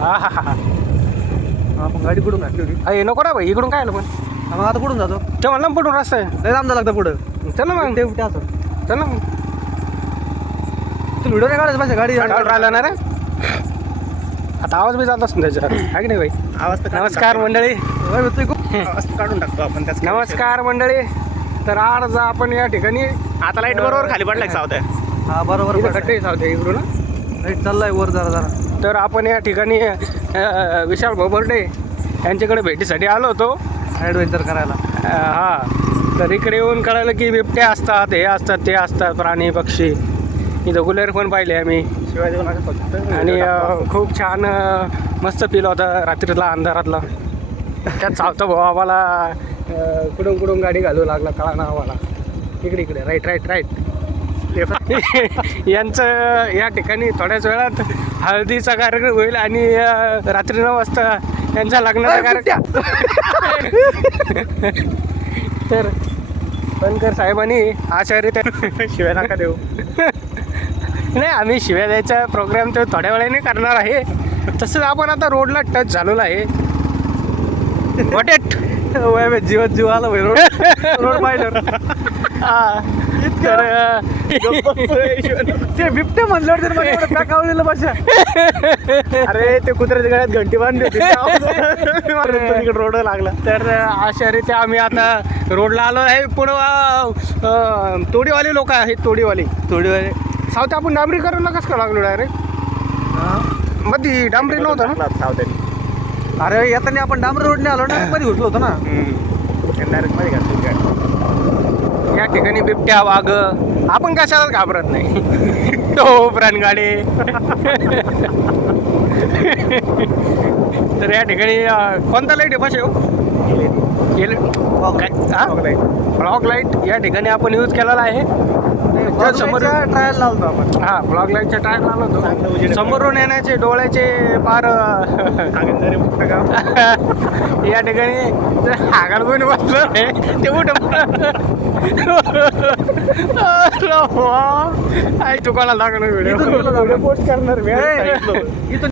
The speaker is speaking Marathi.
हा हा हा आपण गाडी कुठून घातली होती? अरे नको ना भाई, इकडून काय आलं पण मग आता कुठून जातो? ते म्हणलं ना पुढून रस्ता आहे. लय लांब लागतं पुढं. चल ना मग, ते असं चल ना मग. तू व्हिडिओ नाही काढायचं माझ्या गाडी राहिला ना रे आता, आवाज बी जात असून त्याच्यावर आहे की नाही भाई? आवाज तर नमस्कार मंडळी, आवाज काढून टाकतो आपण त्याच. नमस्कार मंडळी. तर आज आपण या ठिकाणी आता लाईट बरोबर खाली पडलाय सावत्या. हा बरोबर कट्टे सावते इकडून ना. लाईट चाललाय वर जरा जरा. तर आपण या ठिकाणी विशाल बोबर्डे यांच्याकडे भेटीसाठी आलो होतो ॲडव्हेंचर करायला. हा. तर इकडे येऊन कळालं की बिबट्या असतात, हे असतात, ते असतात, प्राणी पक्षी. इथं गुलेर पण पाहिले आम्ही शिवाय देऊ नका फक्त. आणि खूप छान मस्त फील होता रात्रीला अंधारातला. त्यात सावता भाऊ आम्हाला कुठून कुठून गाडी घालू लागला कळा ना आम्हाला. इकडे इकडे राईट राईट राईट. यांचं या ठिकाणी थोड्याच वेळात हळदीचा कार्यक्रम होईल आणि रात्री 9 वाजता यांचा लग्नाचा कार्यक्रम. तर बनकर साहेबांनी आचार्य शिवाय नका देऊ. नाही, आम्ही शिव्या द्यायचा प्रोग्राम तर थोड्या वेळाने करणार आहे. तसंच आपण आता रोडला टच झालेला आहे. वॉटेट जीवात जीव आला भाई रोड पाहिलं. तर ते बिबटे म्हणल्यावर तर मला एवढं का कावलेलं भाषा. अरे ते कुत्र्याच्या गळ्यात घंटी बांधली होती तिकडे रोड लागला. तर अशा रीत्या आम्ही आता रोडला आलो आहे. पुढं तोडीवाले लोक आहेत, तोडीवाले सावते. आपण डांबरीकरणला कसं लागलो डायरेक्ट मध्ये? डांबरी नव्हतं ना सावत्याने. अरे येताना आपण डांबर रोडने आलो ना, मध्ये घुसलो होतो ना डायरेक्ट मध्ये घातली गाडी. या ठिकाणी बिबट्या, वाघ, आपण कशालाच घाबरत नाही. तो रणगाडे. तर या ठिकाणी कोणता लाईट आहे पाशे ब्लॉक लाईट या ठिकाणी आपण यूज केलेला आहे. समोर ट्रायल लावतो आपण. हा, ब्लॉक लाईटच्या ट्रायल लावलो होतो. समोरून येण्याचे डोळ्याचे पार या ठिकाणी हागाड कोणी बसलं ते आई चुकायला लागणार व्हिडिओ पोस्ट करणार. इथून